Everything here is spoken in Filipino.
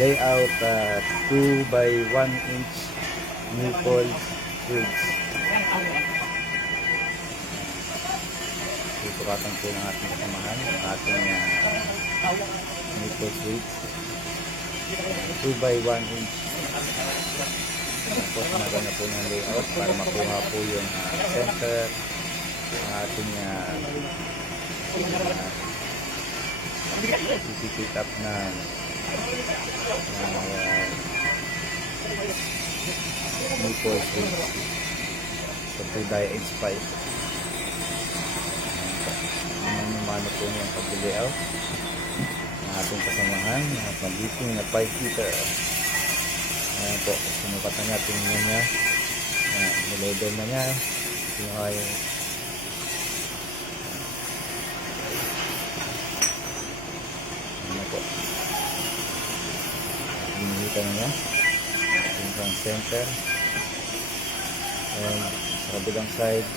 layout 2 by 1 inch maple twigs. Susukatan po ng ating kasamahan ang ating maple twigs 2 by 1 inch. Tapos maganda po ng layout para makuha po yung center ng ating pick up na maple twigs sa 2 by inch pipe. Yung mano po yung pag-layout ng ating kasamahan na pag-leaping na pipe heater. Ayan po, sinukatan natin yun niya. Nilevel na niya. Kinuha yung ano po. Hinihita na niya. Yung pang center. And sa kabilang side.